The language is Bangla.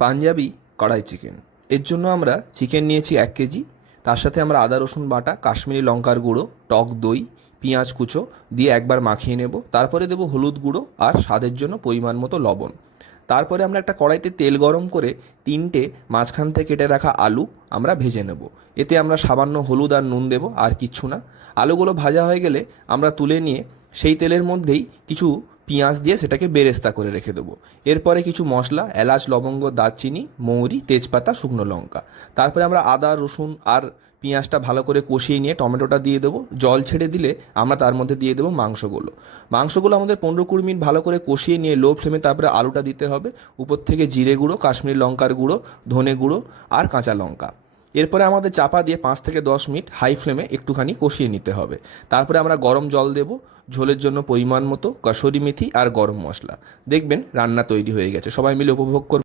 পাঞ্জাবি কড়াই চিকেন। এর জন্য আমরা চিকেন নিয়েছি 1 কেজি। তার সাথে আমরা আদা রসুন বাটা, কাশ্মীরি লঙ্কার গুঁড়ো, টক দই, পেঁয়াজ কুচো দিয়ে একবার মাখিয়ে নেব। তারপরে দেবো হলুদ গুঁড়ো আর স্বাদের জন্য পরিমাণ মতো লবণ। তারপরে আমরা একটা কড়াইতে তেল গরম করে 3টে মাঝখান থেকে কেটে রাখা আলু আমরা ভেজে নেব। এতে আমরা সামান্য হলুদ আর নুন দেব, আর কিচ্ছু না। আলুগুলো ভাজা হয়ে গেলে আমরা তুলে নিয়ে সেই তেলের মধ্যেই কিছু পেঁয়াজ দিয়ে সেটাকে বেরেস্তা করে রেখে দেবো। এরপরে কিছু মশলা, এলাচ, লবঙ্গ, দারচিনি, মৌরি, তেজপাতা, শুকনো লঙ্কা। তারপরে আমরা আদা রসুন আর পেঁয়াজটা ভালো করে কষিয়ে নিয়ে টমেটোটা দিয়ে দেবো। জল ছেড়ে দিলে আমরা তার মধ্যে দিয়ে দেবো মাংসগুলো আমাদের 15-20 মিনিট ভালো করে কষিয়ে নিয়ে লো ফ্লেমে তারপরে আলুটা দিতে হবে। উপর থেকে জিরে গুঁড়ো, কাশ্মীরি লঙ্কার গুঁড়ো, ধনে গুঁড়ো আর কাঁচা লঙ্কা। এরপরে আমাদের চাপা দিয়ে 5 থেকে 10 মিনিট হাই ফ্লেমে একটুখানি কষিয়ে নিতে হবে। তারপরে আমরা গরম জল দেব, ঝোলের জন্য পরিমাণ মতো, কসুরি মেথি আর গরম মশলা। দেখবেন রান্না তৈরি হয়ে গেছে। সবাই মিলে উপভোগ করবেন।